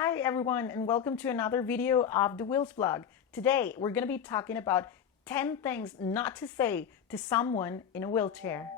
Hi everyone, and welcome to another video of the Wheels blog. Today we're going to be talking about 10 things not to say to someone in a wheelchair.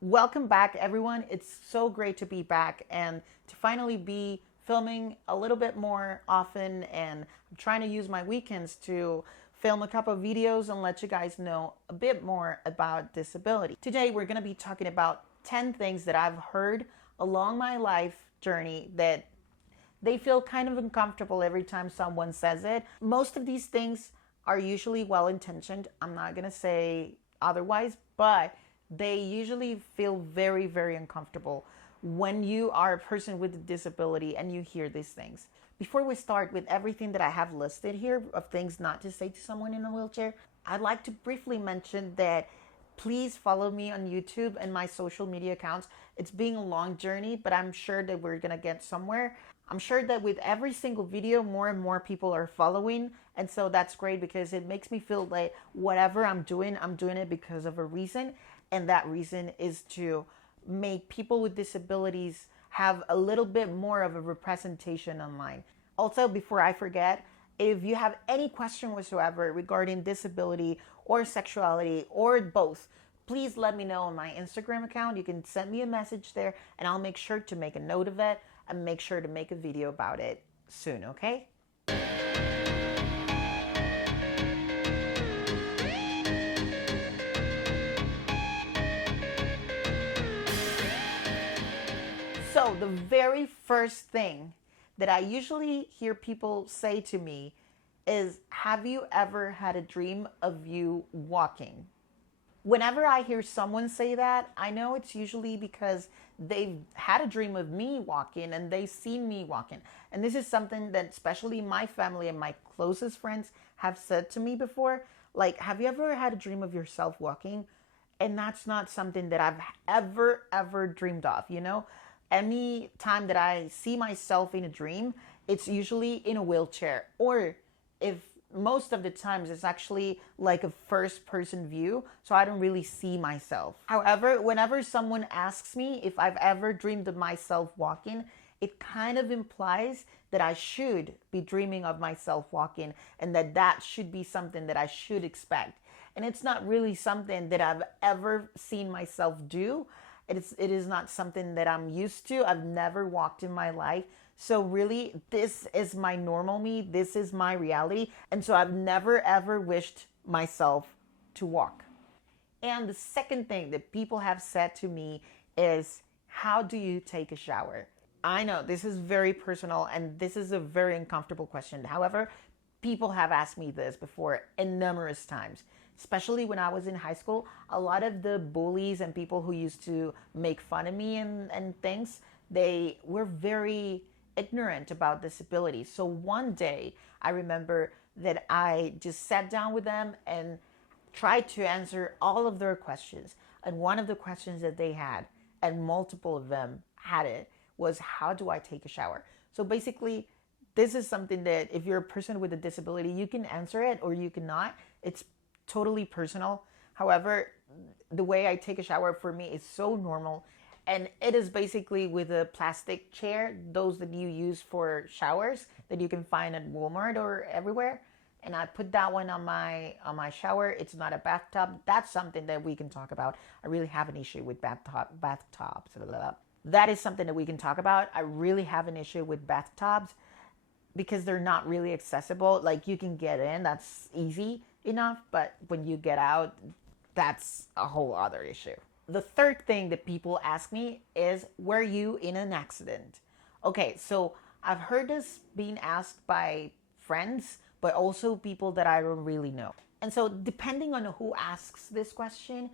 Welcome back everyone. It's so great to be back and to finally be filming a little bit more often, and I'm trying to use my weekends to film a couple of videos and let you guys know a bit more about disability. Today we're going to be talking about 10 things that I've heard along my life journey that they feel kind of uncomfortable every time someone says it. Most of these things are usually well-intentioned. I'm not going to say otherwise, but they usually feel very, very uncomfortable when you are a person with a disability and you hear these things. Before we start with everything that I have listed here of things not to say to someone in a wheelchair, I'd like to briefly mention that please follow me on YouTube and my social media accounts. It's been a long journey, but I'm sure that we're gonna get somewhere. I'm sure that with every single video, more and more people are following. And so that's great because it makes me feel like whatever I'm doing it because of a reason. And that reason is to make people with disabilities have a little bit more of a representation online. Also, before I forget, if you have any question whatsoever regarding disability or sexuality or both, please let me know on my Instagram account. You can send me a message there and I'll make sure to make a note of it and make sure to make a video about it soon, okay? So the very first thing that I usually hear people say to me is, have you ever had a dream of you walking? Whenever I hear someone say that, I know it's usually because they've had a dream of me walking and they've seen me walking. And this is something that especially my family and my closest friends have said to me before. Like, have you ever had a dream of yourself walking? And that's not something that I've ever dreamed of, you know? Any time that I see myself in a dream, it's usually in a wheelchair, or if most of the times it's actually like a first person view, so I don't really see myself. However, whenever someone asks me if I've ever dreamed of myself walking, it kind of implies that I should be dreaming of myself walking and that should be something that I should expect. And it's not really something that I've ever seen myself do. It is not something that I'm used to. I've never walked in my life. So really, this is my normal me. This is my reality. And so I've never ever wished myself to walk. And the second thing that people have said to me is, how do you take a shower? I know this is very personal and this is a very uncomfortable question. However, people have asked me this before and numerous times. Especially when I was in high school, a lot of the bullies and people who used to make fun of me and things, they were very ignorant about disabilities. So one day I remember that I just sat down with them and tried to answer all of their questions. And one of the questions that they had, and multiple of them had it, was, how do I take a shower? So basically, this is something that if you're a person with a disability, you can answer it or you cannot. It's totally personal. However, the way I take a shower for me is so normal, and it is basically with a plastic chair, those that you use for showers that you can find at Walmart or everywhere. And I put that one on my shower. It's not a bathtub. That's something that we can talk about. I really have an issue with bathtubs. That is something that we can talk about. I really have an issue with bathtubs because they're not really accessible. Like, you can get in, that's easy enough, but when you get out, that's a whole other issue. The third thing that people ask me is, were you in an accident? Okay, so I've heard this being asked by friends, but also people that I don't really know. And so depending on who asks this question,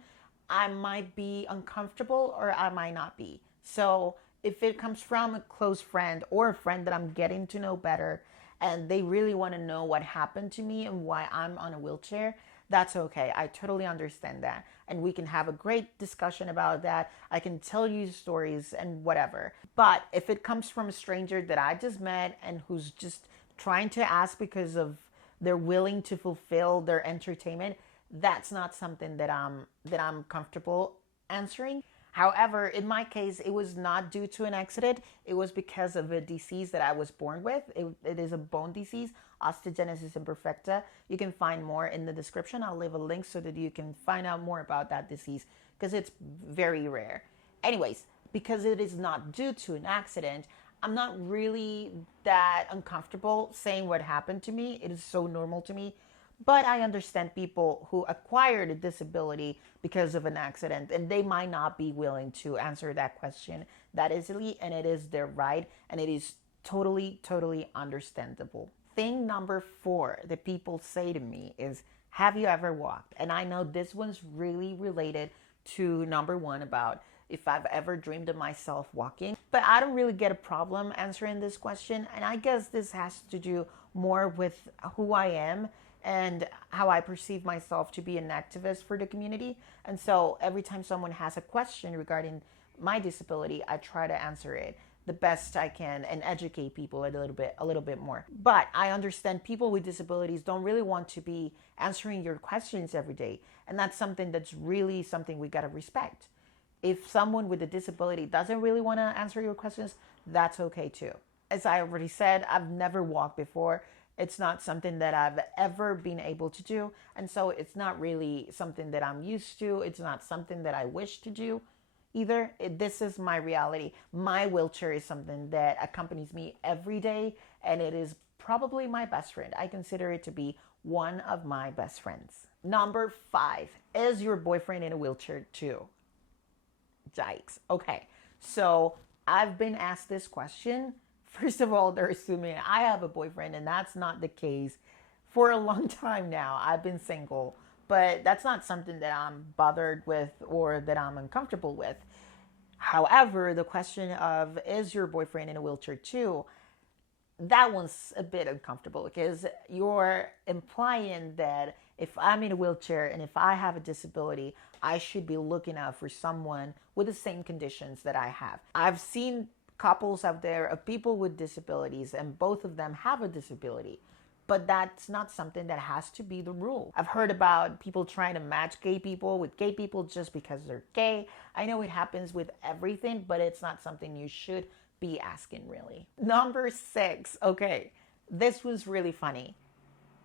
I might be uncomfortable or I might not be. So if it comes from a close friend or a friend that I'm getting to know better and they really want to know what happened to me and why I'm on a wheelchair, that's okay. I totally understand that. And we can have a great discussion about that. I can tell you stories and whatever. But if it comes from a stranger that I just met and who's just trying to ask because of they're willing to fulfill their entertainment, that's not something that I'm comfortable answering. However, in my case, it was not due to an accident. It was because of a disease that I was born with. It is a bone disease, osteogenesis imperfecta. You can find more in the description. I'll leave a link so that you can find out more about that disease because it's very rare. Anyways, because it is not due to an accident, I'm not really that uncomfortable saying what happened to me. It is so normal to me. But I understand people who acquired a disability because of an accident, and they might not be willing to answer that question that easily, and it is their right, and it is totally, totally understandable. Thing number 4 that people say to me is, have you ever walked? And I know this one's really related to number 1 about if I've ever dreamed of myself walking. But I don't really get a problem answering this question, and I guess this has to do more with who I am and how I perceive myself to be an activist for the community. And so every time someone has a question regarding my disability, I try to answer it the best I can and educate people a little bit more. But I understand people with disabilities don't really want to be answering your questions every day. And that's something that's really something we gotta respect. If someone with a disability doesn't really want to answer your questions, that's okay too. As I already said, I've never walked before. It's not something that I've ever been able to do. And so it's not really something that I'm used to. It's not something that I wish to do either. This is my reality. My wheelchair is something that accompanies me every day, and it is probably my best friend. I consider it to be one of my best friends. Number 5, is your boyfriend in a wheelchair too? Yikes. Okay, so I've been asked this question. First of all, they're assuming I have a boyfriend, and that's not the case. For a long time now, I've been single, but that's not something that I'm bothered with or that I'm uncomfortable with. However, the question of, is your boyfriend in a wheelchair too? That one's a bit uncomfortable because you're implying that if I'm in a wheelchair and if I have a disability, I should be looking out for someone with the same conditions that I have. I've seen couples out there of people with disabilities and both of them have a disability, but that's not something that has to be the rule. I've heard about people trying to match gay people with gay people just because they're gay. I know it happens with everything, but it's not something you should be asking really. Number 6. Okay, this was really funny.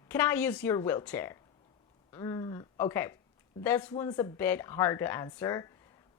Can I use your wheelchair? Okay, this one's a bit hard to answer.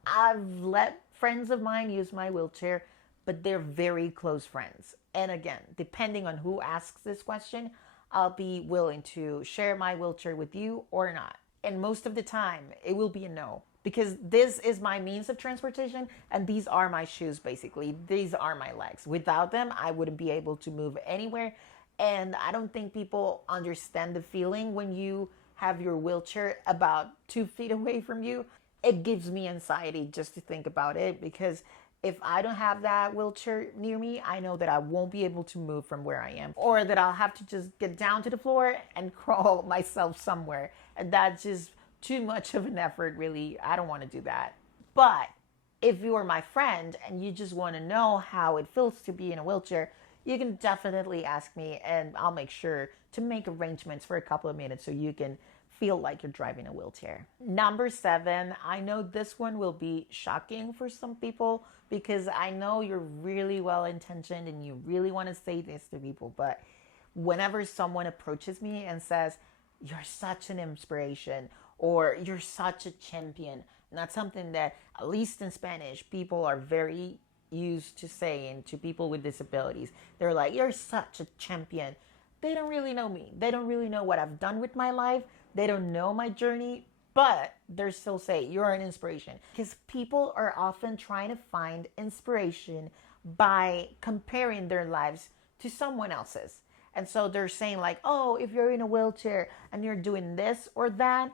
I've let friends of mine use my wheelchair, but they're very close friends. And again, depending on who asks this question, I'll be willing to share my wheelchair with you or not. And most of the time, it will be a no. Because this is my means of transportation and these are my shoes, basically. These are my legs. Without them, I wouldn't be able to move anywhere. And I don't think people understand the feeling when you have your wheelchair about 2 feet away from you. It gives me anxiety just to think about it, because if I don't have that wheelchair near me, I know that I won't be able to move from where I am, or that I'll have to just get down to the floor and crawl myself somewhere. And that's just too much of an effort, really. I don't want to do that. But if you are my friend and you just want to know how it feels to be in a wheelchair, you can definitely ask me and I'll make sure to make arrangements for a couple of minutes so you can feel like you're driving a wheelchair. Number 7, I know this one will be shocking for some people because I know you're really well-intentioned and you really want to say this to people, but whenever someone approaches me and says, "You're such an inspiration," or "You're such a champion," and that's something that, at least in Spanish, people are very used to saying to people with disabilities. They're like, "You're such a champion." They don't really know me. They don't really know what I've done with my life. They don't know my journey, but they're still saying, "You're an inspiration." Because people are often trying to find inspiration by comparing their lives to someone else's. And so they're saying like, "Oh, if you're in a wheelchair and you're doing this or that,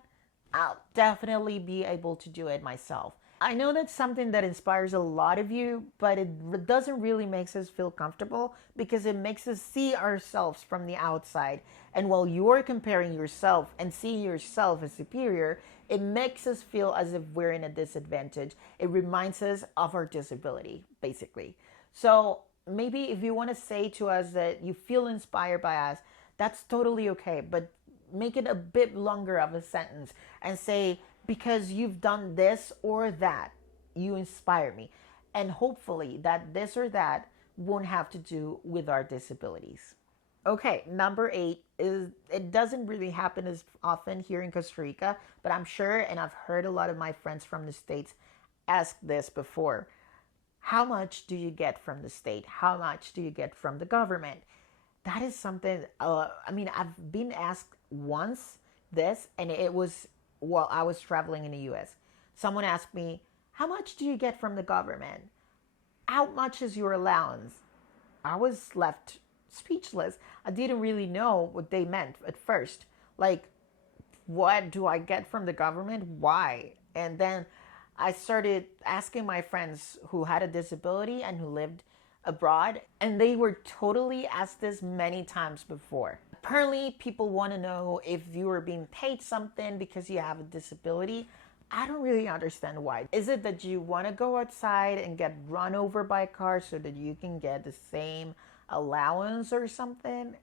I'll definitely be able to do it myself." I know that's something that inspires a lot of you, but it doesn't really make us feel comfortable because it makes us see ourselves from the outside. And while you're comparing yourself and seeing yourself as superior, it makes us feel as if we're in a disadvantage. It reminds us of our disability, basically. So maybe if you want to say to us that you feel inspired by us, that's totally okay. But make it a bit longer of a sentence and say, because you've done this or that, you inspire me. And hopefully that this or that won't have to do with our disabilities. Okay, number 8 is, it doesn't really happen as often here in Costa Rica, but I'm sure, and I've heard a lot of my friends from the States ask this before. How much do you get from the state? How much do you get from the government? That is something, I've been asked once this, and it was while I was traveling in the US. Someone asked me, how much do you get from the government? How much is your allowance? I was left speechless. I didn't really know what they meant at first. Like, what do I get from the government? Why? And then I started asking my friends who had a disability and who lived abroad, and they were totally asked this many times before. Apparently, people want to know if you are being paid something because you have a disability. I don't really understand why. Is it that you want to go outside and get run over by a car so that you can get the same allowance or something?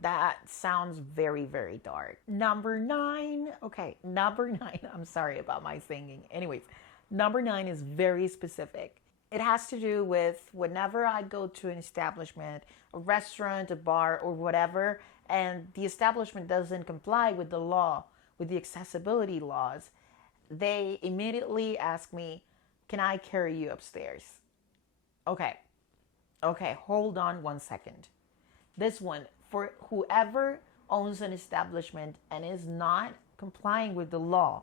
That sounds very, very dark. Number 9. Okay, number 9. I'm sorry about my singing. Anyways, number 9 is very specific. It has to do with whenever I go to an establishment, a restaurant, a bar, or whatever, and the establishment doesn't comply with the law, with the accessibility laws, they immediately ask me, can I carry you upstairs? Okay, hold on one second. This one, for whoever owns an establishment and is not complying with the law,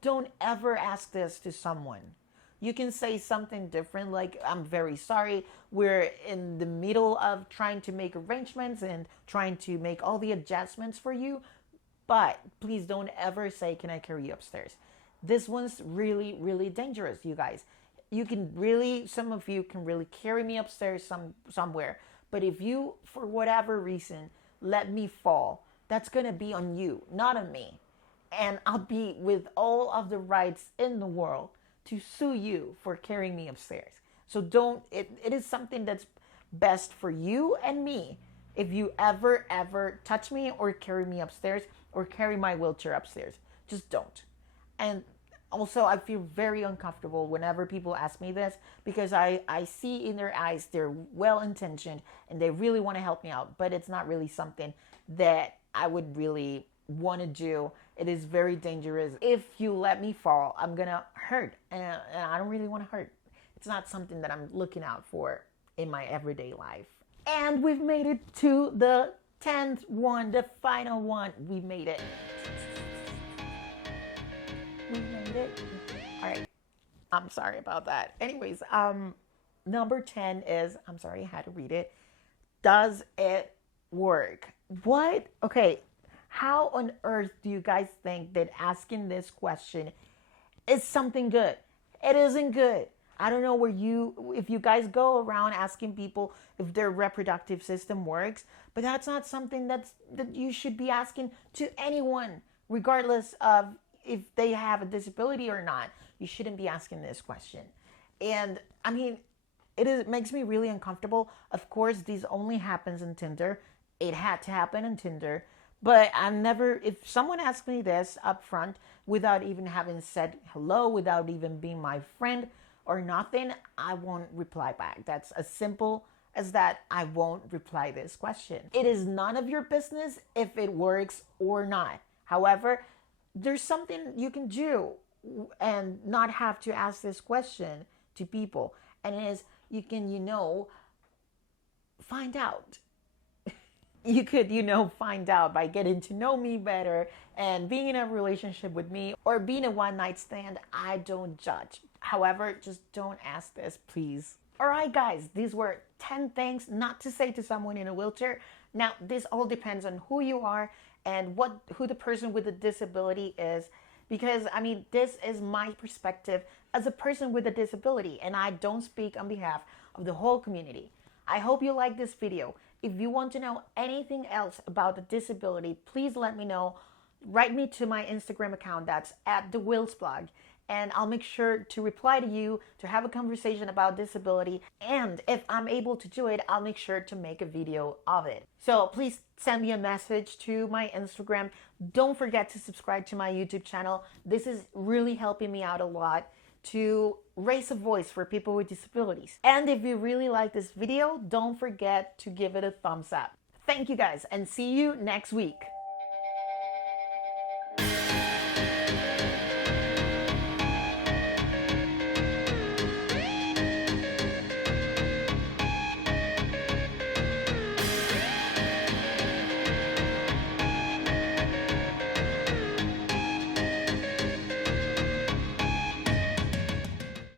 don't ever ask this to someone. You can say something different, like, I'm very sorry, we're in the middle of trying to make arrangements and trying to make all the adjustments for you, but please don't ever say, can I carry you upstairs? This one's really, really dangerous, you guys. You can really, some of you can really carry me upstairs somewhere, but if you, for whatever reason, let me fall, that's gonna be on you, not on me. And I'll be with all of the rights in the world to sue you for carrying me upstairs. So don't, it is something that's best for you and me. If you ever touch me or carry me upstairs or carry my wheelchair upstairs, just don't. And also, I feel very uncomfortable whenever people ask me this because I see in their eyes they're well-intentioned and they really want to help me out, but it's not really something that I would really want to do. It is very dangerous. If you let me fall, I'm gonna hurt, and I don't really want to hurt. It's not something that I'm looking out for in my everyday life. And we've made it to the 10th one, the final one. We made it. We made it. All right. I'm sorry about that. Anyways, number 10 is, I'm sorry, I had to read it. Does it work? What? Okay. How on earth do you guys think that asking this question is something good? It isn't good. I don't know if you guys go around asking people if their reproductive system works, but that's not something that you should be asking to anyone, regardless of if they have a disability or not. You shouldn't be asking this question. And I mean, it makes me really uncomfortable. Of course, this only happens in Tinder. It had to happen in Tinder. But if someone asks me this up front without even having said hello, without even being my friend or nothing, I won't reply back. That's as simple as that. I won't reply this question. It is none of your business if it works or not. However, there's something you can do and not have to ask this question to people. And it is, you can, find out. You could, find out by getting to know me better and being in a relationship with me or being a one-night stand. I don't judge. However, just don't ask this, please. All right, guys, these were 10 things not to say to someone in a wheelchair. Now, this all depends on who you are and who the person with the disability is. because I mean, this is my perspective as a person with a disability, and I don't speak on behalf of the whole community. I hope you like this video. If you want to know anything else about the disability, please let me know. Write me to my Instagram account, that's @thewillsblog, and I'll make sure to reply to you, to have a conversation about disability, and if I'm able to do it, I'll make sure to make a video of it. So please send me a message to my Instagram. Don't forget to subscribe to my YouTube channel. This is really helping me out a lot to raise a voice for people with disabilities. And if you really like this video, don't forget to give it a thumbs up. Thank you guys, and see you next week.